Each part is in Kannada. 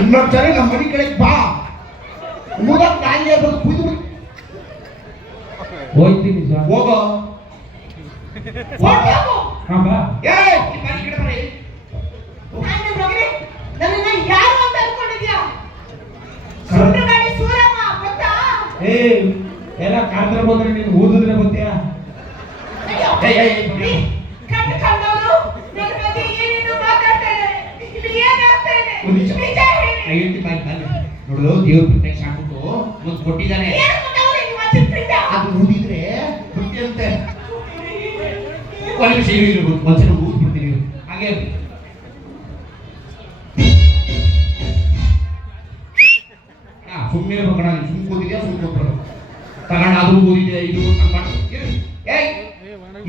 ಇನ್ನೊಂದ್ಸರಿ ನಮ್ಮ ಮನೆ ಕಡೆ ಬಾ ಊರ ಕಾಯಿಲೆ ಬಂದು ಕುಯ್ದು ಹೋಗ್ತೀನಿ ಸರ್. ಹೋಗೋ ಹಾ ಬಾ. ಏ ಈ ಮನೆ ಕಡೆ ಬರ್ರಿ. ನನ್ನ ಮಗನೇ ನನ್ನನ್ನ ಯಾರು ಅಂತ ಅನ್ಕೊಂಡಿದ್ಯಾ? ಸುಂದರಗಾಡಿ ಸೂರಮ್ಮ ಗೊತ್ತಾ? ಏ ಎಲ್ಲ ಕಾಂತ್ರ ಬಂದ್ರೆ ನೀನು ಓದಿದ್ರೆ ಗೊತ್ತ್ಯಾ? ಕಣ್ಣು ಕಂಡವರು ನನ್ನ ಬಗ್ಗೆ ಏನೇನು ಮಾತಾಡ್ತಾರೆ. ಇಲ್ಲಿ ಏನಾಗ್ತಾ ಇದೆ? ನಿಜ ಹೇಳಿ. ನೋಡು ದೇವ್ರ ಪ್ರತ್ಯಕ್ಷ ಆಗ್ಬಿಟ್ಟು ಒಂದು ಕೊಟ್ಟಿದ್ದಾನೆ. ಏನು ಕೊಟ್ಟವ್ರೆ ನಿಮ್ಮ ಚಿತ್ರಿಂದ? ಅದು ಊದಿದ್ರೆ ಬುದ್ಧಿ ಅಂತೆ. ಒಂದು ವಿಷಯ ಇರ್ಬೋದು ಒಂದ್ಸಲ ಊದ್ಬಿಡ್ತೀನಿ ಹಾಗೆ. ಸುಮ್ಮನೆ ಬೇಕಣ ಸುಮ್ ಕೂತಿದ್ಯಾ ಸುಮ್ ಕೂತ್ಬಿಡು ತಗೊಂಡು ಅದು ಊದಿದೆ ಇದು ತಗೊಂಡು ಏಯ್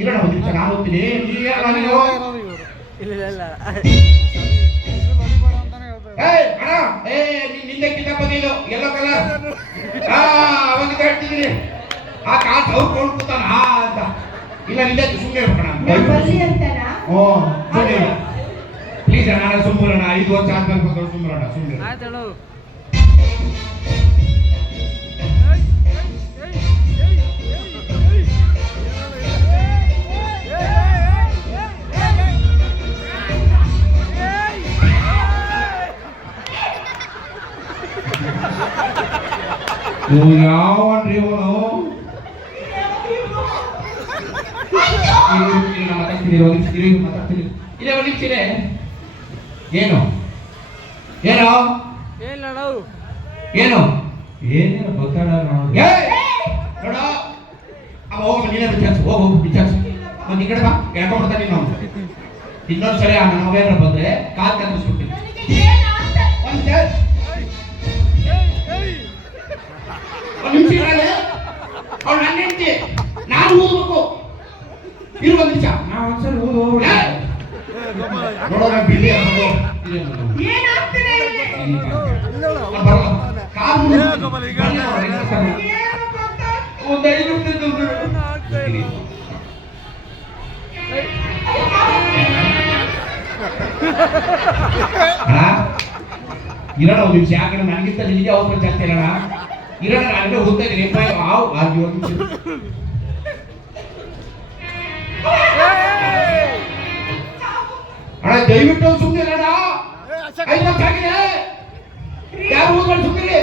ಇರೋಣ ಒಂದು ನಿಮಿಷ ನಾನು ಹೋಗ್ತೀನಿ. ಏಯ್ ಅಣ್ಣ ಏ ನಿಂದೆ ಕಿತ್ತ ಬಂದಿದ್ದು ಎಲ್ಲೋ ಕಲರ್ ಅವಾಗ ಹೇಳ್ತಿದ್ದೀನಿ ಆ ಕಾಲ್ ಸೌರ್ಕೊಂಡು ಕೂತಾನ ಅಂತ. ಇಲ್ಲ ನಿಂದೆ ಸುಮ್ಮನೆ ಇರ್ಬೇಕಣ. ನಾನು ಬರ್ಲಿ ಅಂತನಾ? ಓ ಸುಮ್ಮನೆ ಪ್ಲೀಸ್ ಅಣ್ಣ ಸುಮ್ಮನೆ 5 ವರ್ಷ ಆದ್ಮೇಲೆ ಬಂದವರು ಸುಮ್ಮನೆ ಸುಮ್ಮನೆ. ಯಾವನ್ರಿ ಇವನು ಮಾತಾಡ್ತೀನಿ ಇಲ್ಲ ಒಂದು ನಿಮಿಷ ಏನು ಏನೋ ಏನು ಏನೇನು ಗೊತ್ತಾಡ ನೋಡ ಅವ ಹೋಗ ನೀನೇ ವಿಚಾರಿಸು ಹೋಗು ವಿಚಾರಿಸು ಒಂದು ಈ ಕಡೆ ಬಾ ಹೇಳ್ಕೊಂಡ್ಬಿಡ್ತಾನೆ ನೀನು. ಇನ್ನೊಂದ್ಸರಿ ಆ ನನ್ನ ಮಗ ಬಂದ್ರೆ ಕಾಲ್ ಕತ್ತರಿಸ್ಬಿಡ್ತೀನಿ. ಒಂದು ನಿಮಿಷ ಇರಲ್ಲ ಅವ್ಳು ನನ್ನ ಹೆಂಡತಿ ನಾನು ಓದ್ಬೇಕು ಇರು ಒಂದು ನಿಮಿಷ ನಾವು ಒಂದ್ಸರಿ ಓದು ನೋಡೋಣ ಬಿಡಿ ಏನಾಗ್ತಿದೆ ಇಲ್ಲಿ? ಬರಲ್ಲ ಕಾಲು ಏನು ಗೊತ್ತಾ? ಒಂದು 5 ನಿಮಿಷ ಇರೋಣ ಒಂದು ನಿಮಿಷ ಯಾಕಂದ್ರೆ ನನಗಿಂತ ನಿನಗೆ ಅವಸರ ಜಾಸ್ತಿ ಇರೋಣ ಇರೋಣ ನನಗೆ ಹೋಗ್ತಾ ಇದ್ದೀನಿ ಹಾವು ಆಗಿ ಒಂದು ನಿಮಿಷ ಅಣ್ಣ ದಯವಿಟ್ಟು ಸುಮ್ಮನೆ ಅಣ್ಣ 5 ವರ್ಷ ಆಗಿದೆ ಯಾರು ಹೋಗ್ಕೊಂಡು ಸುಮ್ಮನೆ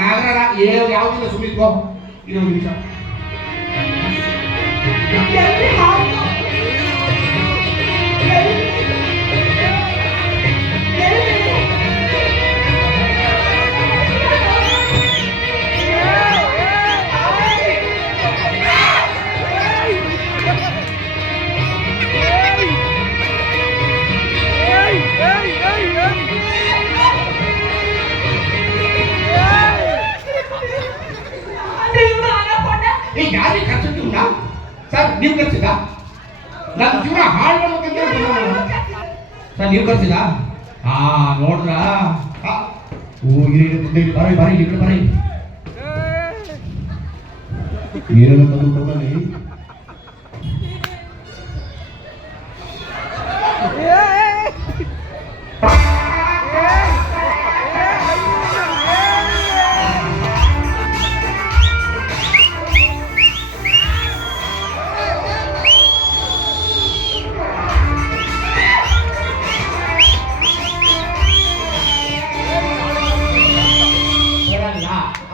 ನಾಗರಣ ಯಾವುದಿಲ್ಲ ಸುಮ್ಮನೆ ಇರೋ ಒಂದು ನಿಮಿಷ ಎಲ್ಲಿ ಹಾವು? ಯಾರಿಗೆ ಖರ್ಚಿಲ್ಲ ಸರ್ ನೀವು ಖರ್ಚಿದ ನನ್ನ ಜೀವನ ಹಾಳು ಮಾಡ್ಬೇಕಂತ ಸರ್ ನೀವು ಖರ್ಚಿದ ನೋಡ್ರ ಓ ಬರೀ ಬರೀ ಈ ಕಡೆ ಬರೀ ನೀರನ್ನು ತಂದುಕೊಂಡಲ್ಲಿ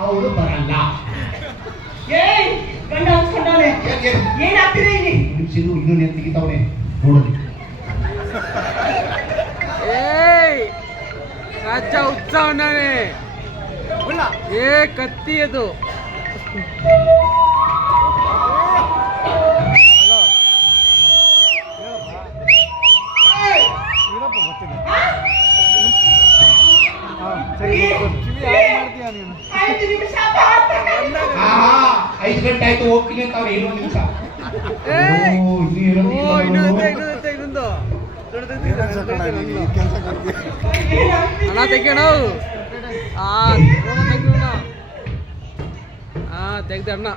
ಅವಳು ಬರಲ್ಲ. ಗಂಡ ಅನ್ಸ್ಕೊಂಡವನೆ ಏನಾಗ್ತಿದೆ ಇಲ್ಲಿ? ಇನ್ನೂ ತೆಗಿತಾವನೆ ನೋಡಲಿ. ರಾಜ ಉತ್ಸವನೇ ಏ ಕತ್ತಿ ಅದು ಐದು ಗಂಟೆ ಆಯ್ತು ಹೋಗ್ತೀನಿ ಅಂತ ಅವ್ರು ಇನ್ನೊಂದು ನಿಮಿಷ ಇನ್ನೊಂದು ಅಣ್ಣ ತೆಗ್ಯೋಣ ತೆಗ್ದ ಅಣ್ಣ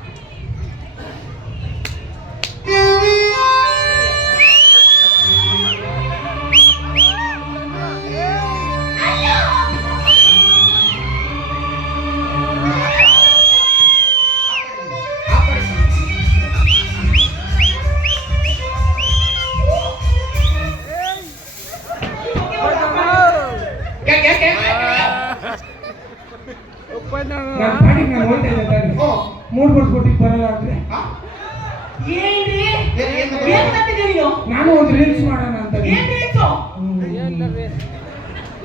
ನನ್ನ ಪಾಡಿಗೆ ನಾನು ಹೋಗ್ತಾ ಇದ್ದೆ ತಾನೆ ಓ ಮೂಡ್ ಬರ್ಸ್ಕೊಟ್ಟಿಗೆ ಬರಲ್ಲ ಅಂದ್ರೆ ಆ? ಏನ್ರಿ ಏನ್ ಏನ್ ಮಾಡ್ತಿದ್ದೀರಿ ನೀವು ನಾನು ಒಂದು ರೀಲ್ಸ್ ಮಾಡೋಣ ಅಂತ ಏನ್ ಬೇಕು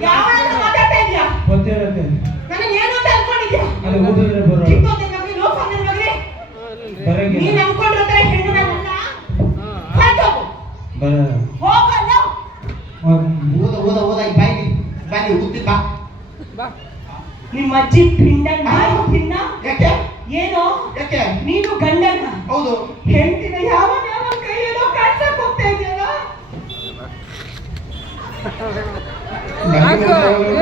ಯಾವ ಮಾತಾಡ್ತಾ ಇದ್ಯಾ ಗೊತ್ತಿರುತ್ತೆ ನನಗೆ ಏನು ಅಂತ ಅನ್ಕೊಂಡಿದ್ಯಾ ಅದು ಓದಿದ್ರೆ ಬರೋ ಕಿತ್ತೋದೆ ಮಗನೇ ಲೋಫಂಗನ ಮಗನೇ ಬರಂಗಿಲ್ಲ ನೀನ್ ಅನ್ಕೊಂಡಿರ್ತಾರೆ ಹೆಣ್ಣು ನನ್ನ ಹೊರಟೋಗು ಬರಲ್ಲ ಹೋಗಲ್ಲ ಓದ ಈ ಬಾಯಿ ಉದ್ದಿ ಬಾ ಬಾ ನಿಮ್ಮ ಅಜ್ಜಿ ಪಿಂಡ ನಾನು ಪಿಂಡ ಯಾಕೆ ಏನೋ ಯಾಕೆ ನೀನು ಗಂಡನ ಹೌದು ಹೆಂಡತಿನ ಯಾವ ಕೈಯಲ್ಲೋ ಕಾಡ್ಸಕ್ ಹೋಗ್ತಾ ಇದೆಯಲ್ಲ ಯಾಕೋ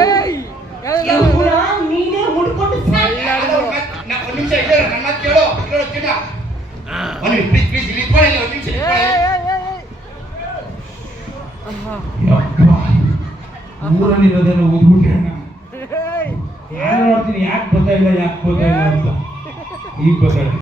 ಏಯ್ ಇವ್ನ ನೀನೇ ಮುಡ್ಕೊಂಡು ಒಂದ್ ನಿಮಿಷ ಇದೆ ನನ್ನ ಮಾತು ಕೇಳು ಚಿನ್ನ ಒಂದ್ ನಿಮಿಷ ಪ್ಲೀಸ್ ಇಲ್ಲಿ ಇಟ್ಕೊಳ್ಳಿ ಒಂದ್ ನಿಮಿಷ ಊರಲ್ಲಿರೋದೆಲ್ಲ ಓದ್ಬಿಟ್ಟೆ ನಾನು ನೋಡ್ತೀನಿ ಯಾಕೆ ಗೊತ್ತಾಯಿಲ್ಲ ಅಂತ ಈಗ ಗೊತ್ತಾಯ್ತು